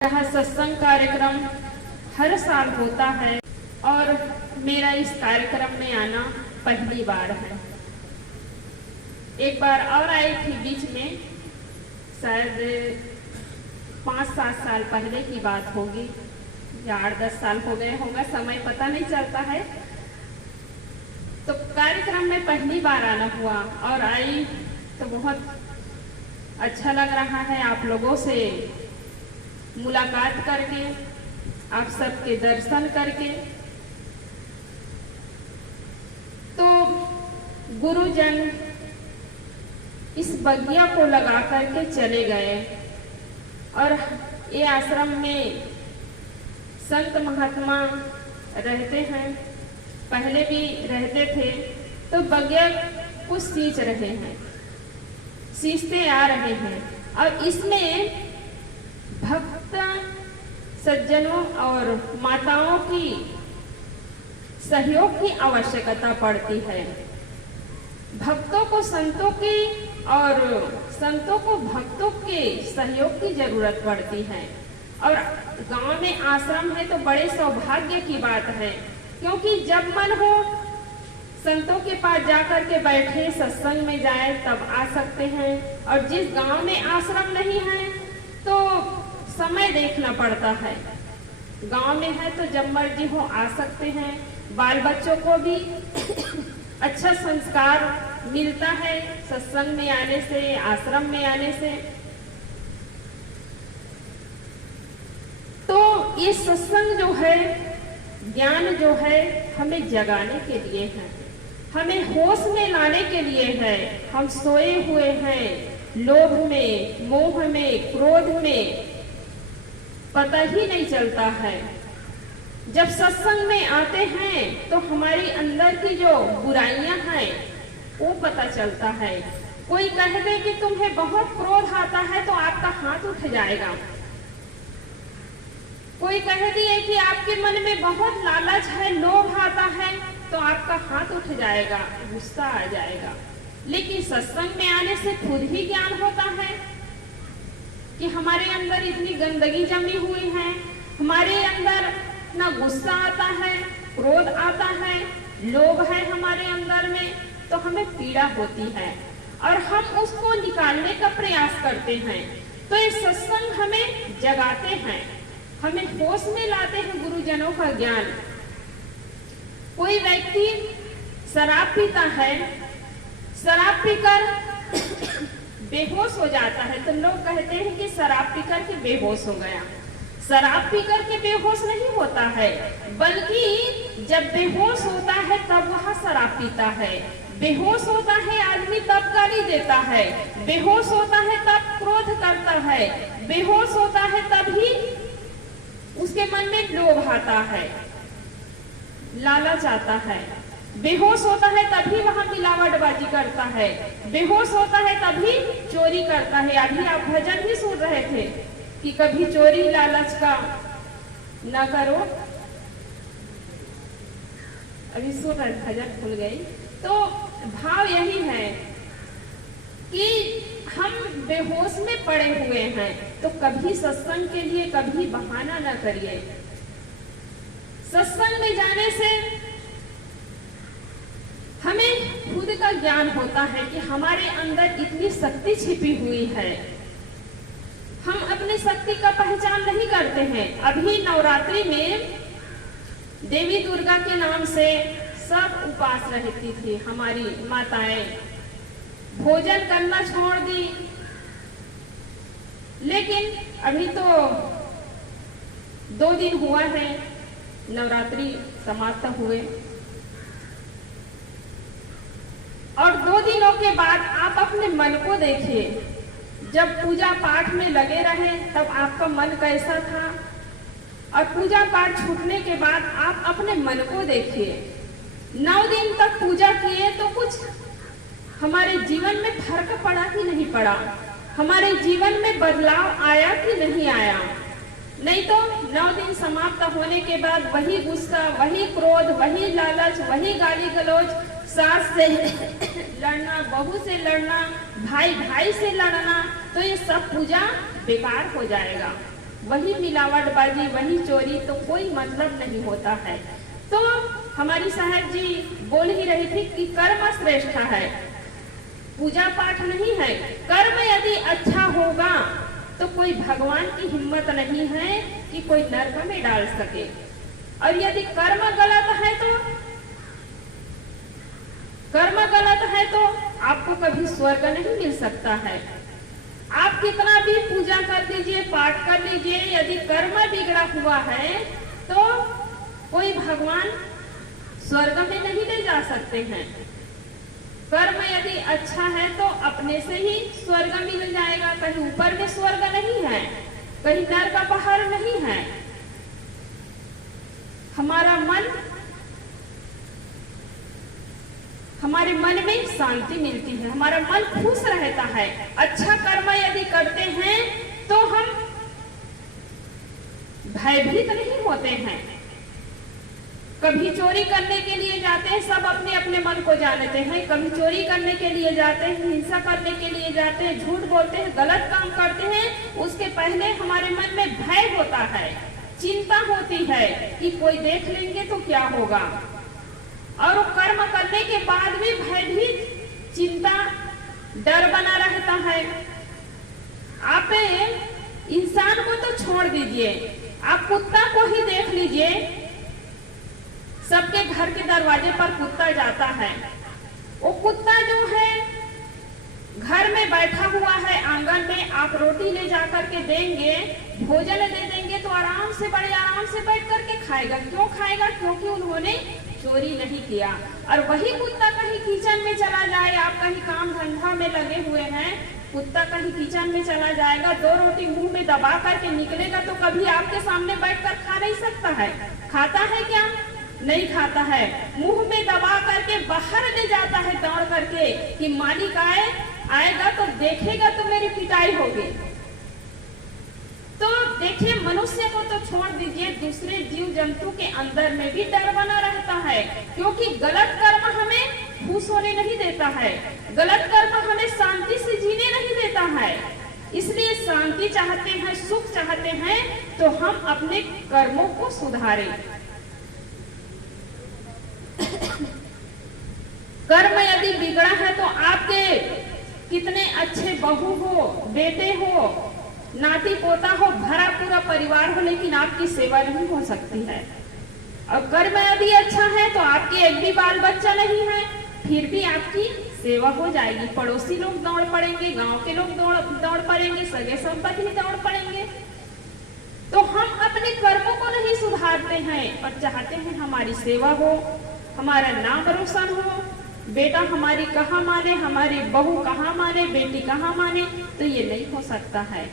यह सत्संग कार्यक्रम हर साल होता है और मेरा इस कार्यक्रम में आना पहली बार है। एक बार और आई थी बीच में, शायद 5-7 साल पहले की बात होगी या 8-10 साल हो गए होगा, समय पता नहीं चलता है। तो कार्यक्रम में पहली बार आना हुआ और आई तो बहुत अच्छा लग रहा है आप लोगों से मुलाकात करके, आप सबके दर्शन करके। तो गुरुजन इस बगिया को लगा करके चले गए और ये आश्रम में संत महात्मा रहते हैं, पहले भी रहते थे। तो बगिया को सींच रहे हैं, सींचते आ रहे हैं और इसमें भक्त सज्जनों और माताओं की सहयोग की आवश्यकता पड़ती है। भक्तों को संतों की और संतों को भक्तों के सहयोग की जरूरत पड़ती है। और गांव में आश्रम है तो बड़े सौभाग्य की बात है, क्योंकि जब मन हो संतों के पास जाकर के बैठे सत्संग में जाए तब आ सकते हैं। और जिस गांव में आश्रम नहीं है तो समय देखना पड़ता है। गांव में है तो जब मर्जी हो आ सकते हैं। बाल बच्चों को भी अच्छा संस्कार मिलता है सत्संग में आने से, आश्रम में आने से। तो ये सत्संग जो है, ज्ञान जो है, हमें जगाने के लिए है, हमें होश में लाने के लिए है। हम सोए हुए हैं लोभ में, मोह में, क्रोध में, पता ही नहीं चलता है। जब सत्संग में आते हैं तो हमारी अंदर की जो बुराइयां हैं वो पता चलता है। कोई कह दे कि तुम्हें बहुत क्रोध आता है तो आपका हाथ उठ जाएगा। कोई कह दिए कि आपके मन में बहुत लालच है, लोभ आता है, तो आपका हाथ उठ जाएगा, गुस्सा आ जाएगा। लेकिन सत्संग में आने से खुद ही ज्ञान होता है कि हमारे अंदर इतनी गंदगी जमी हुई है, हमारे अंदर ना गुस्सा आता है, क्रोध आता है, लोभ है हमारे अंदर में, तो हमें पीड़ा होती है और हम उसको निकालने का प्रयास करते हैं। तो ये सत्संग हमें जगाते हैं, हमें होश में लाते हैं गुरुजनों का ज्ञान। कोई व्यक्ति शराब पीता है, शराब पीकर बेहोश हो जाता है तो लोग कहते हैं कि शराब पीकर के बेहोश हो गया। शराब पीकर के बेहोश नहीं होता है, बल्कि जब बेहोश होता है तब वह शराब पीता है। बेहोश होता है आदमी तब गाली देता है, बेहोश होता है तब क्रोध करता है, बेहोश होता है तभी उसके मन में लोभ आता है, लालच आता है। बेहोश होता है तभी वह मिलावटबाजी करता है, बेहोश होता है तभी चोरी करता है। अभी आप भजन भी सुन रहे थे कि कभी चोरी लालच का न करो, अभी सुन रहे भजन भूल गई। तो भाव यही है कि हम बेहोश में पड़े हुए हैं, तो कभी सत्संग के लिए कभी बहाना न करिए। सत्संग में जाने से हमें खुद का ज्ञान होता है कि हमारे अंदर इतनी शक्ति छिपी हुई है। हम अपनी शक्ति का पहचान नहीं करते हैं। अभी नवरात्रि में देवी दुर्गा के नाम से सब उपास रहती थी हमारी माताएं, भोजन करना छोड़ दी। लेकिन अभी तो 2 दिन हुआ है नवरात्रि समाप्त हुए और 2 दिनों के बाद आप अपने मन को देखिए। जब पूजा पाठ में लगे रहे तब आपका मन कैसा था, और पूजा पाठ छूटने के बाद आप अपने मन को देखिए। 9 दिन तक पूजा किए तो कुछ हमारे जीवन में फर्क पड़ा कि नहीं पड़ा, हमारे जीवन में बदलाव आया कि नहीं आया। नहीं तो 9 दिन समाप्त होने के बाद वही गुस्सा, वही क्रोध, वही लालच, वही गाली गलौज, सास से लड़ना, बहू से लड़ना, भाई भाई से लड़ना, तो ये सब पूजा बेकार हो जाएगा। वही मिलावटबाजी, वही चोरी, तो कोई मतलब नहीं होता है। तो हमारी साहब जी बोल ही रही थी कि कर्म श्रेष्ठ है, पूजा पाठ नहीं है। कर्म यदि अच्छा होगा तो कोई भगवान की हिम्मत नहीं है कि कोई नरक में डाल सके, और यदि कर्म गलत है तो आपको कभी स्वर्ग नहीं मिल सकता है। आप कितना भी पूजा कर लीजिए, पाठ कर लीजिए, यदि कर्म बिगड़ा हुआ है तो कोई भगवान स्वर्ग में नहीं ले जा सकते हैं। कर्म यदि अच्छा है तो अपने से ही स्वर्ग मिल जाएगा, कहीं ऊपर में स्वर्ग नहीं है, कहीं नरक का पहाड़ नहीं है। हमारे मन में शांति मिलती है, हमारा मन खुश रहता है। अच्छा कर्म यदि करते हैं तो हम भयभीत नहीं होते हैं। कभी चोरी करने के लिए जाते हैं, सब अपने अपने मन को जानते हैं। कभी चोरी करने के लिए जाते हैं, हिंसा करने के लिए जाते हैं, झूठ बोलते हैं, गलत काम करते हैं। उसके पहले हमारे मन में भय होता है, चिंता होती है कि कोई देख लेंगे तो क्या होगा। और वो कर्म करने के बाद भी भयभीत, चिंता, डर बना रहता है। आप इंसान को तो छोड़ दीजिए, आप कुत्ता को ही देख लीजिए। सबके घर के दरवाजे पर कुत्ता जाता है। वो कुत्ता जो है घर में बैठा हुआ है, आंगन में आप रोटी ले जाकर के देंगे, भोजन दे देंगे तो आराम से, बड़े आराम से बैठ करके खाएगा। क्यों खाएगा? क्योंकि उन्होंने चोरी नहीं किया। और वही कुत्ता कहीं किचन में चला जाए, आप कहीं काम धंधा में लगे हुए हैं, कुत्ता कहीं किचन में चला जाएगा, 2 रोटी मुंह में दबा करके निकलेगा तो कभी आपके सामने बैठकर खा नहीं सकता है। खाता है क्या? नहीं खाता है। मुंह में दबा करके बाहर ले जाता है दौड़ करके कि मालिक आएगा तो देखेगा तो मेरी पिटाई होगी। तो देखिए, मनुष्य को तो छोड़ दीजिए, दूसरे जीव जंतु के अंदर में भी डर बना रहता है, क्योंकि गलत कर्म हमें खुश होने नहीं देता है, गलत कर्म हमें शांति से जीने नहीं देता है। इसलिए शांति चाहते हैं, सुख चाहते हैं तो हम अपने कर्मों को सुधारें। कर्म यदि बिगड़ा है तो आपके कितने अच्छे बहू हो, बेटे हो, नाती पोता हो, भरा पूरा परिवार हो, लेकिन आपकी सेवा नहीं हो सकती है। और कर्म यदि अच्छा है तो आपके एक भी बाल बच्चा नहीं है, फिर भी आपकी सेवा हो जाएगी। पड़ोसी लोग दौड़ पड़ेंगे, गांव के लोग दौड़ पड़ेंगे, सगे संपत्ति दौड़ पड़ेंगे। तो हम अपने कर्मों को नहीं सुधारते हैं और चाहते हैं हमारी सेवा हो, हमारा नाम रोशन हो, बेटा हमारी कहाँ माने, हमारी बहू कहाँ माने, बेटी कहाँ माने, तो ये नहीं हो सकता है।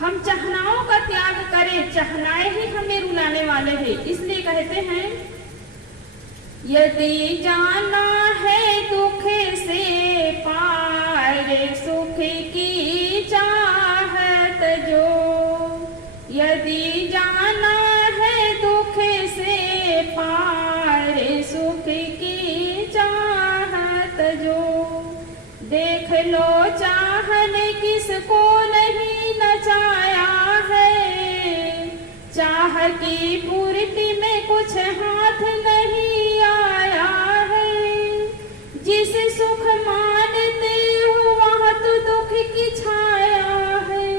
हम चाहनाओं का त्याग करें, चाहनाएं ही हमें रुलाने वाले हैं। इसलिए कहते हैं, यदि जाना है दुख से पार, सुख की चाहत जो, यदि जाना है दुख से पार, सुख की चाहत जो, देख लो चाहन किसको नहीं नचाया है, चाह की पूर्ति में कुछ हाथ नहीं आया है। जिस सुख मानते हो वहाँ तो दुख की छाया है,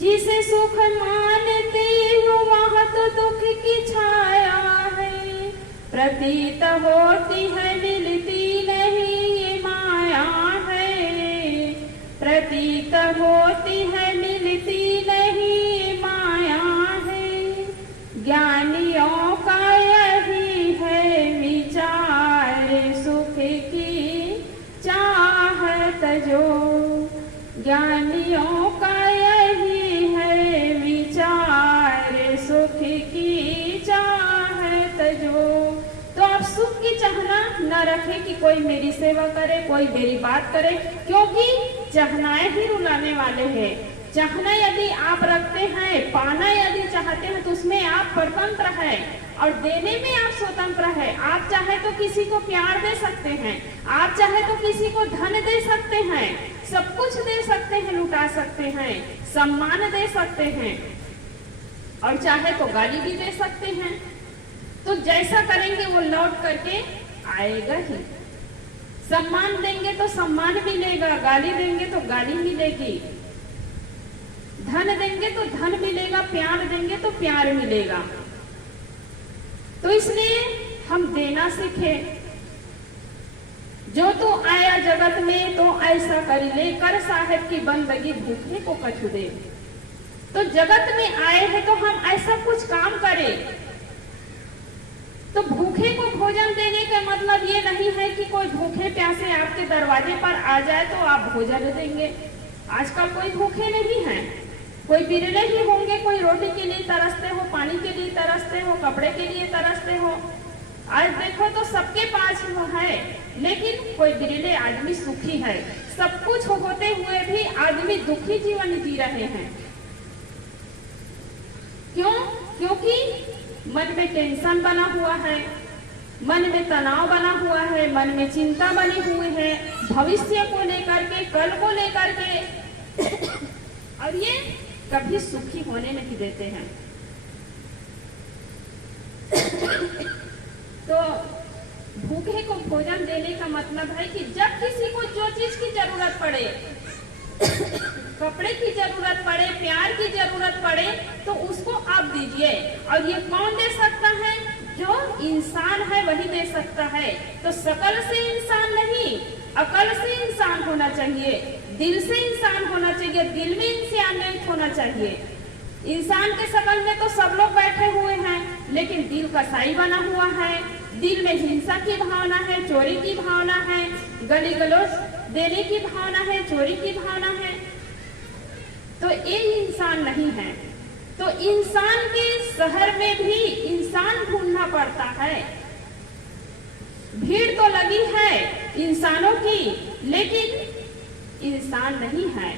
जिस सुख मानते हो वहाँ तो दुख की छाया है। प्रतीत होती है मिलती नहीं ये माया है, प्रतीत होती है मिलती नहीं माया है। ज्ञानियों का यही है विचार, सुख की चाहत जो, ज्ञानियों का यही है विचार, सुख की चाहत जो। तो आप सुख की चाहना न रखें कि कोई मेरी सेवा करे, कोई मेरी बात करे, क्योंकि चाहनाएं ही रुलाने वाले हैं। चाहना यदि आप रखते हैं, पाना यदि चाहते हैं तो उसमें आप स्वतंत्र है और देने में आप स्वतंत्र है। आप चाहे तो किसी को प्यार दे सकते हैं, आप चाहे तो किसी को धन दे सकते हैं, सब कुछ दे सकते हैं, लुटा सकते हैं, सम्मान दे सकते हैं और चाहे तो गाली भी दे सकते हैं। तो जैसा करेंगे वो लौट करके आएगा ही। सम्मान देंगे तो सम्मान मिलेगा, गाली देंगे तो गाली मिलेगी, धन देंगे तो धन मिलेगा, प्यार देंगे तो प्यार मिलेगा। तो इसलिए हम देना सीखे। जो तो आया जगत में तो ऐसा कर ले, कर साहेब की बंदगी भूखे को कछु दे। तो जगत में आए हैं तो हम ऐसा कुछ काम करें। तो भूखे को भोजन देने का मतलब ये नहीं है कि कोई भूखे प्यासे आपके दरवाजे पर आ जाए तो आप भोजन देंगे। आजकल कोई भूखे नहीं है, कोई बिरले ही होंगे, कोई रोटी के लिए तरसते हो, पानी के लिए तरसते हो, कपड़े के लिए तरसते हो। आज देखो तो सबके पास वो है, लेकिन कोई बिरले आदमी सुखी है। सब कुछ होते हुए भी आदमी दुखी जीवन जी रहे हैं। क्यों? क्योंकि मन में टेंशन बना हुआ है, मन में तनाव बना हुआ है, मन में चिंता बनी हुई है, भविष्य को लेकर के, कल को लेकर के और ये कभी सुखी होने नहीं देते हैं। तो भूखे को भोजन देने का मतलब है कि जब किसी को जो चीज की जरूरत पड़े, कपड़े की जरूरत पड़े, प्यार की जरूरत पड़े, तो उसको आप दीजिए। और ये कौन दे सकता है? जो इंसान है वही दे सकता है। तो शकल से इंसान नहीं, अकल से इंसान होना चाहिए, दिल से इंसान होना चाहिए, दिल में इंसानियत होना चाहिए। इंसान के शकल में तो सब लोग बैठे हुए हैं, लेकिन दिल कसाई बना हुआ है, दिल में हिंसा की भावना है, चोरी की भावना है, गली गलोच देने की भावना है, चोरी की भावना है। तो ये इंसान नहीं है। तो इंसान के शहर में भी इंसान ढूंढना पड़ता है। भीड़ तो लगी है इंसानों की, लेकिन इंसान नहीं है।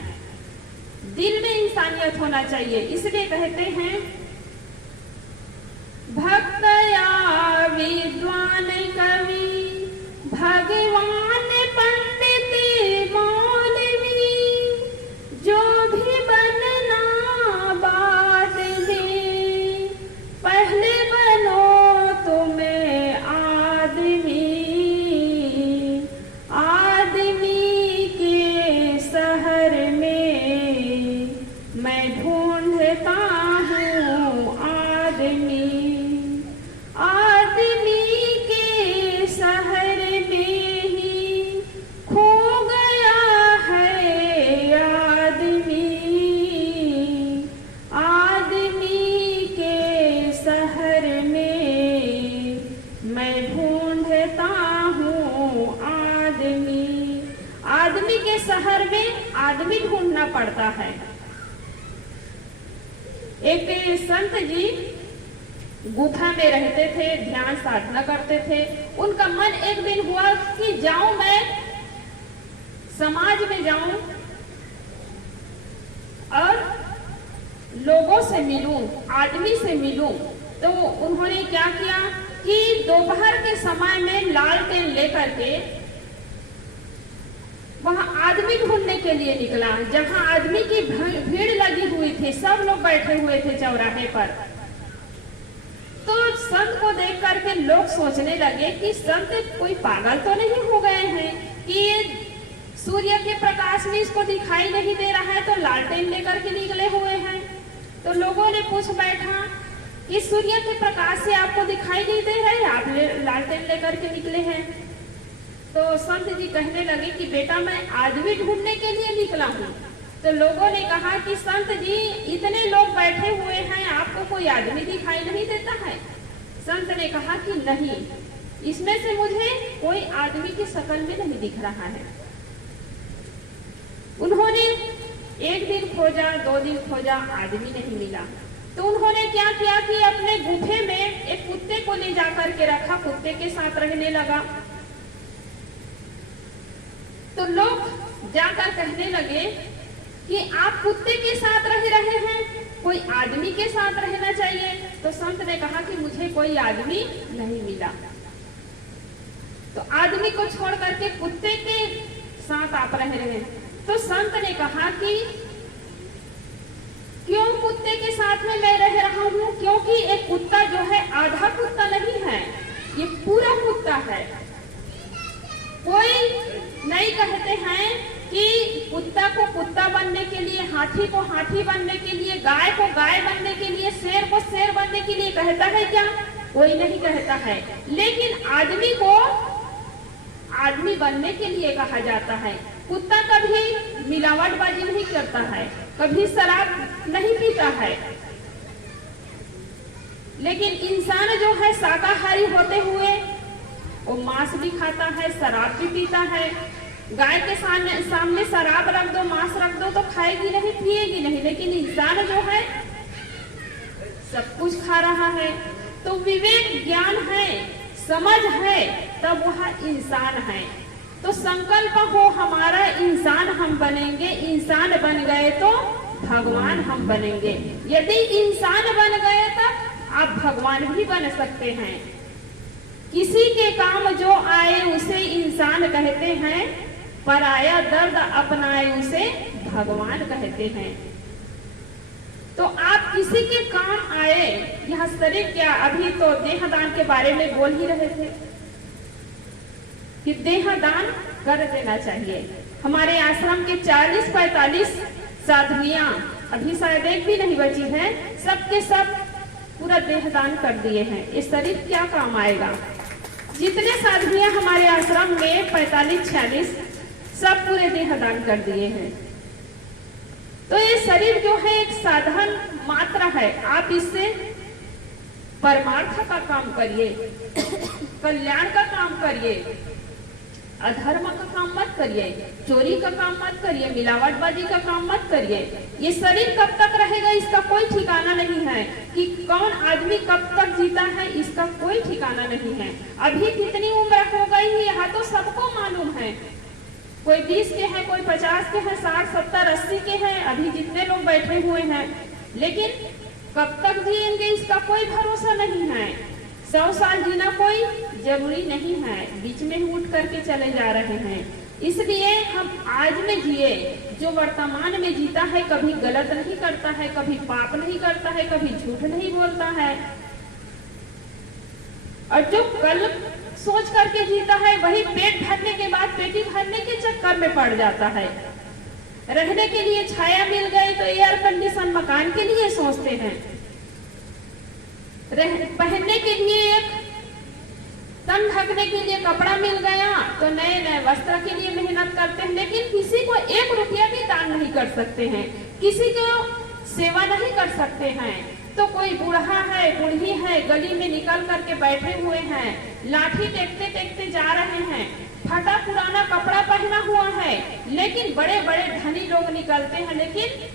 दिल में इंसानियत होना चाहिए। इसलिए कहते हैं भक्त या विद्वान कवि, भगवान पंडित मौलवी, जो भी बनना बाद में, पहले बनो तुम्हें आदमी। आदमी के शहर में मैं ढूंढता हूँ आदमी। आदमी के शहर में ही खो गया है आदमी। आदमी के शहर में मैं ढूंढता हूँ आदमी। आदमी के शहर में आदमी ढूंढना पड़ता है। एक संत जी गुफा में रहते थे, ध्यान साधना करते थे। उनका मन एक दिन हुआ कि जाऊं मैं समाज में जाऊं और लोगों से मिलूं, आदमी से मिलूं। तो उन्होंने क्या किया कि दोपहर के समय में लालटेन लेकर के वहां आदमी ढूंढने के लिए निकला, जहां आदमी की भीड़ लगी हुई थी, सब लोग बैठे हुए थे चौराहे पर। तो संत को देख करके लोग सोचने लगे कि संत कोई पागल तो नहीं हो गए हैं कि ये सूर्य के प्रकाश में इसको दिखाई नहीं दे रहा है तो लालटेन लेकर के निकले हुए हैं। तो लोगों ने पूछ बैठा कि सूर्य के प्रकाश से आपको दिखाई नहीं दे रहा है, आप लालटेन लेकर के निकले हैं। तो संत जी कहने लगे कि बेटा मैं आदमी ढूंढने के लिए निकला हूँ। तो लोगों ने कहा कि संत जी इतने लोग बैठे हुए हैं, आपको कोई आदमी दिखाई नहीं देता है? संत ने कहा कि नहीं, इसमें से मुझे कोई आदमी की शक्ल में नहीं दिख रहा है। उन्होंने एक दिन खोजा, 2 दिन खोजा, आदमी नहीं मिला। तो उन्होंने क्या किया कि अपने गुफे में एक कुत्ते को ले जाकर के रखा, कुत्ते के साथ रहने लगा। तो लोग जाकर कहने लगे कि आप कुत्ते के साथ रह रहे हैं, कोई आदमी के साथ रहना चाहिए। तो संत ने कहा कि मुझे कोई आदमी नहीं मिला, तो आदमी को छोड़ करके कुत्ते के साथ आप रह रहे हैं। तो संत ने कहा कि क्यों कुत्ते के साथ में मैं रह रहा हूँ, क्योंकि एक कुत्ता जो है आधा कुत्ता नहीं है, ये पूरा कुत्ता है। कोई नहीं कहते हैं कि कुत्ता को कुत्ता बनने के लिए, हाथी को हाथी बनने के लिए, गाय को गाय बनने के लिए, शेर को शेर बनने के लिए कहता है क्या? कोई नहीं कहता है। लेकिन आदमी को आदमी बनने के लिए कहा जाता है। कुत्ता कभी मिलावटबाजी नहीं करता है, कभी शराब नहीं पीता है, लेकिन इंसान जो है शाकाहारी होते हुए वो मांस भी खाता है, शराब भी पीता है। गाय के सामने शराब रख दो, मांस रख दो तो खाएगी नहीं, पिएगी नहीं, लेकिन इंसान जो है सब कुछ खा रहा है। तो विवेक ज्ञान है, समझ है, तब वह इंसान है। तो संकल्प हो हमारा इंसान हम बनेंगे, इंसान बन गए तो भगवान हम बनेंगे। यदि इंसान बन गए तब आप भगवान भी बन सकते हैं। किसी के काम जो आए उसे इंसान कहते हैं, पराया दर्द अपनाए उसे भगवान कहते हैं। तो आप किसी के काम आए, यह शरीर क्या, अभी तो देहदान के बारे में बोल ही रहे थे कि देहदान कर देना चाहिए। हमारे आश्रम के 40-45 साधवियां, अभी शायद एक भी नहीं बची है, सबके सब पूरा देहदान कर दिए हैं। इस शरीर क्या काम आएगा? जितने साधवियां हमारे आश्रम में 45-46 सब पूरे देहदान कर दिए हैं। तो ये शरीर जो है एक साधन मात्र है। आप इससे परमार्थ का काम करिए, कल्याण का काम करिए, अधर्म का काम मत करिए, चोरी का काम मत करिए, मिलावटबाजी का काम मत करिए। ये शरीर कब तक रहेगा इसका कोई ठिकाना नहीं है, कि कौन आदमी कब तक जीता है इसका कोई ठिकाना नहीं है। अभी कितनी उम्र हो गई है यह तो सबको मालूम है। कोई 20 के हैं, कोई 50 के हैं, 60, 70, 80 के हैं, अभी जितने लोग बैठे हुए हैं, लेकिन कब तक जिएंगे इसका कोई भरोसा नहीं है। 100 साल जीना कोई जरूरी नहीं है, बीच में ही उठ करके चले जा रहे हैं। इसलिए हम आज में जिए, जो वर्तमान में जीता है कभी गलत नहीं करता है, कभी पाप नहीं करता है, कभी झूठ नहीं बोलता है, और जो कल सोच करके जीता है वही पेट भरने के बाद पेटी भरने के चक्कर में पड़ जाता है। रहने के लिए छाया मिल गई तो एयर कंडीशन मकान के लिए सोचते हैं, पहनने के लिए एक तन ढकने के लिए कपड़ा मिल गया तो नए नए वस्त्र के लिए मेहनत करते हैं, लेकिन किसी को 1 रुपया भी दान नहीं कर सकते हैं, किसी को सेवा नहीं कर सकते हैं। तो कोई बूढ़ा है, बूढ़ी है, गली में निकल करके बैठे हुए हैं, लाठी टेकते टेकते जा रहे हैं, फटा पुराना कपड़ा पहना हुआ है, लेकिन बड़े बड़े धनी लोग निकलते हैं लेकिन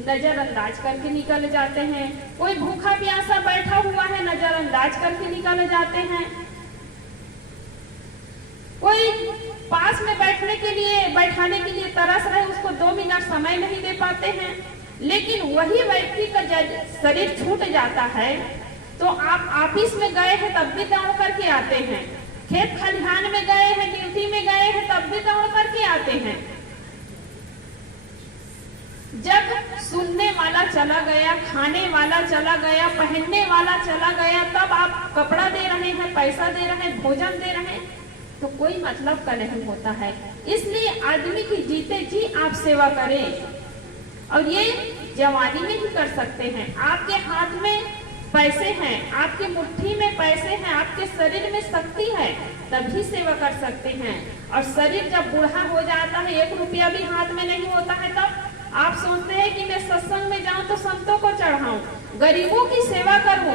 नजरअंदाज करके निकल जाते हैं। कोई भूखा प्यासा बैठा हुआ है, नजरअंदाज करके निकल जाते हैं। कोई पास में बैठने के लिए, बैठाने के लिए तरस रहे, उसको 2 मिनट समय नहीं दे पाते हैं। लेकिन वही व्यक्ति का जब शरीर छूट जाता है तो आप ऑफिस में गए हैं तब भी दौड़ करके आते हैं, खेत खलिहान में गए हैं, ड्यूटी में गए हैं तब भी दौड़ करके आते हैं। जब सुनने वाला चला गया, खाने वाला चला गया, पहनने वाला चला गया, तब आप कपड़ा दे रहे हैं, पैसा दे रहे हैं, भोजन दे रहे हैं, तो कोई मतलब का नहीं होता है। इसलिए आदमी की जीते जी आप सेवा करें, और ये जवानी में ही कर सकते हैं। आपके हाथ में पैसे हैं, आपके मुट्ठी में पैसे हैं, आपके शरीर में शक्ति है, तभी सेवा कर सकते हैं। और शरीर जब बूढ़ा हो जाता है, 1 रुपया भी हाथ में नहीं होता है, तब आप सोचते हैं कि मैं सत्संग में जाऊं तो संतों को चढ़ाऊं, गरीबों की सेवा करूं,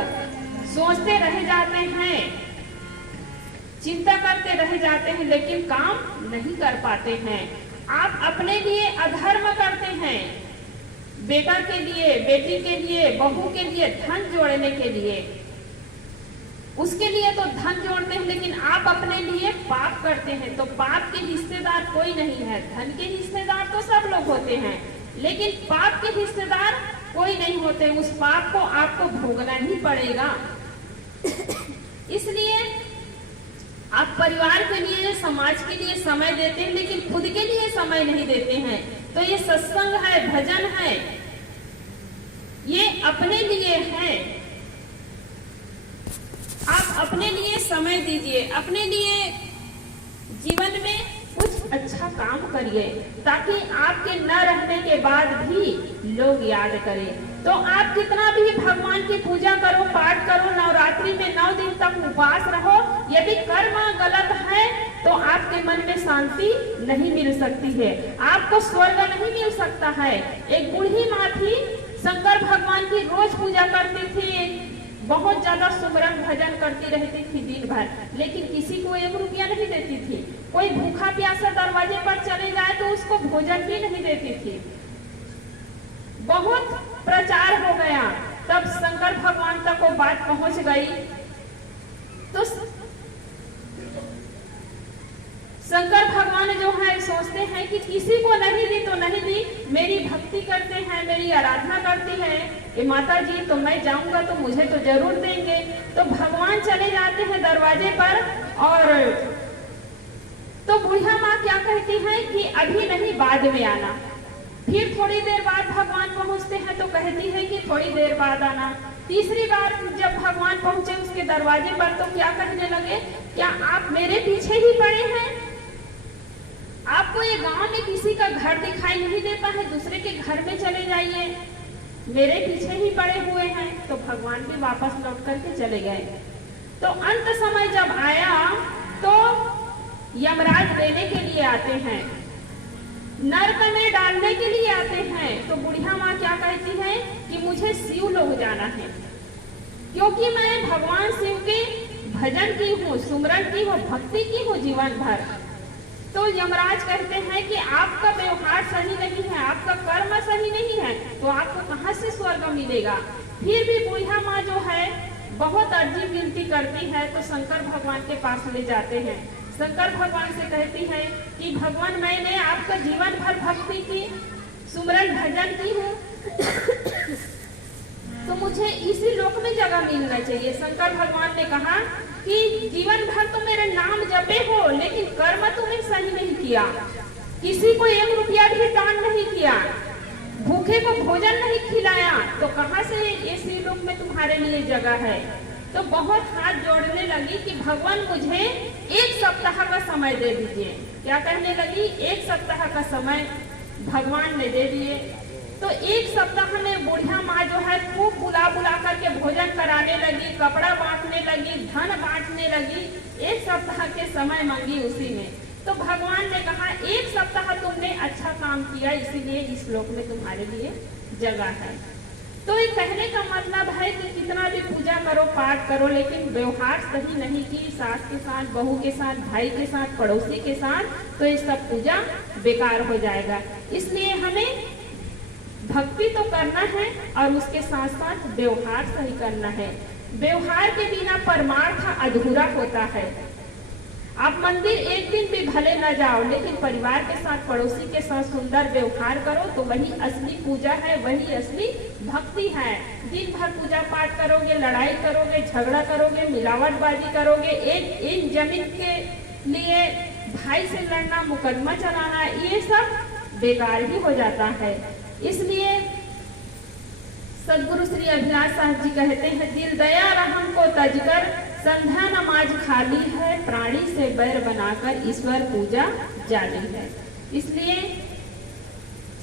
सोचते रह जाते हैं, चिंता करते रह जाते हैं, लेकिन काम नहीं कर पाते हैं। आप अपने लिए अधर्म करते हैं, बेटा के लिए, बेटी के लिए, बहू के लिए धन जोड़ने के लिए, उसके लिए तो धन जोड़ते हैं, लेकिन आप अपने लिए पाप करते हैं। तो पाप के हिस्सेदार कोई नहीं है, धन के हिस्सेदार तो सब लोग होते हैं, लेकिन पाप के हिस्सेदार कोई नहीं होते, उस पाप को आपको भोगना ही पड़ेगा। इसलिए आप परिवार के लिए, समाज के लिए समय देते हैं, लेकिन खुद के लिए समय नहीं देते हैं। तो ये सत्संग है, भजन है, ये अपने लिए है। आप अपने लिए समय दीजिए, अपने लिए जीवन में कुछ अच्छा काम करिए, ताकि आपके न रहने के बाद भी लोग याद करें। तो आप कितना भी भगवान की पूजा करो, पाठ करो, नवरात्रि में 9 दिन तक उपवास रहो, यदि कर्म गलत है तो आपके मन में शांति नहीं मिल सकती है, आपको स्वर्ग नहीं मिल सकता है। एक बूढ़ी माँ थी, शंकर भगवान की रोज पूजा करती थी, बहुत ज्यादा सुमरन भजन करती रहती थी दिन भर, लेकिन किसी को 1 रुपया नहीं देती थी। कोई भूखा प्यासा दरवाजे पर चले जाए तो उसको भोजन भी नहीं देती थी। बहुत प्रचार हो गया, तब शंकर भगवान तक वो बात पहुंच गई। तो शंकर भगवान जो है सोचते हैं कि किसी को नहीं दी तो नहीं दी, मेरी भक्ति करते हैं, मेरी आराधना करती है ये माता जी, तो मैं जाऊंगा तो मुझे तो जरूर देंगे। तो भगवान चले जाते हैं दरवाजे पर, और तो बुढ़िया माँ क्या कहती है कि अभी नहीं, बाद में आना। फिर थोड़ी देर बाद भगवान पहुंचते हैं तो कहती है कि थोड़ी देर बाद आना। तीसरी बार जब भगवान पहुंचे उसके दरवाजे पर तो क्या कहने लगे, क्या आप मेरे पीछे ही पड़े हैं? आपको ये गांव में किसी का घर दिखाई नहीं देता है, दूसरे के घर में चले जाइए, मेरे पीछे ही पड़े हुए हैं। तो भगवान भी वापस लौट करके चले गए। तो अंत समय जब आया तो यमराज लेने के लिए आते हैं, नरक में डालने के लिए आते हैं। तो बुढ़िया माँ क्या कहती है कि मुझे शिव लोग जाना है, क्योंकि मैं भगवान शिव के भजन की हूँ, सुमरन की हूँ, भक्ति की हूँ जीवन भर। तो यमराज कहते हैं कि आपका व्यवहार सही नहीं है, आपका कर्म सही नहीं है, तो आपको कहाँ से स्वर्ग मिलेगा। फिर भी बुढ़िया माँ जो है बहुत अर्जी विनती करती है, तो शंकर भगवान के पास ले जाते हैं। शंकर भगवान से कहती है कि भगवान मैंने आपका जीवन भर भक्ति की, सुमरन भजन की हूँ, तो मुझे इसी लोक में जगह मिलना चाहिए। शंकर भगवान ने कहा कि जीवन भर तो मेरे नाम जपे हो, लेकिन कर्म तुमने सही नहीं किया, किसी को 1 रुपया भी दान नहीं किया, भूखे को भोजन नहीं खिलाया, तो कहाँ से इसी लोक में तुम्हारे लिए जगह है। तो बहुत हाथ जोड़ने लगी कि भगवान मुझे 1 सप्ताह का समय दे दीजिए। क्या कहने लगी, 1 सप्ताह का समय भगवान ने दे दिए। तो 1 सप्ताह में बुढ़िया माँ जो है खूब बुला बुला करके भोजन कराने लगी, कपड़ा बांटने लगी, धन बांटने लगी। 1 सप्ताह के समय मांगी उसी में। तो भगवान ने कहा 1 सप्ताह तुमने अच्छा काम किया, इसीलिए इस लोक में तुम्हारे लिए जगह है। तो ये कहने का मतलब है कि कितना भी पूजा करो, पाठ करो, लेकिन व्यवहार सही नहीं की, सास के साथ, बहू के साथ, भाई के साथ, पड़ोसी के साथ, तो ये सब पूजा बेकार हो जाएगा। इसलिए हमें भक्ति तो करना है और उसके साथ साथ व्यवहार सही करना है। व्यवहार के बिना परमार्थ अधूरा होता है। आप मंदिर एक दिन भी भले न जाओ, लेकिन परिवार के साथ, पड़ोसी के साथ सुंदर व्यवहार करो, तो वही असली पूजा है, वही असली भक्ति है। दिन भर पूजा पाठ करोगे, लड़ाई करोगे, झगड़ा करोगे, मिलावटबाजी करोगे, एक जमीन के लिए भाई से लड़ना, मुकदमा चलाना, ये सब बेकार ही हो जाता है। इसलिए सदगुरु श्री अभिलाष साहब जी कहते हैं, दिल दया रहम को तजकर संध्या नमाज खाली है, प्राणी से बैर बनाकर ईश्वर पूजा जाली है। इसलिए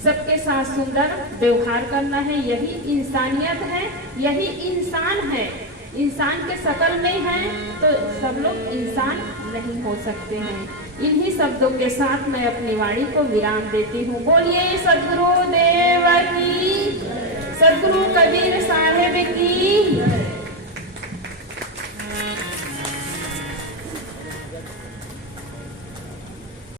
सबके साथ सुंदर व्यवहार करना है, यही इंसानियत है, यही इंसान है। इंसान के शकल में है तो सब लोग इंसान नहीं हो सकते हैं। इन्हीं शब्दों के साथ मैं अपनी वाणी को विराम देती हूँ। बोलिए सदगुरु देव की, सदगुरु कबीर साहेब की।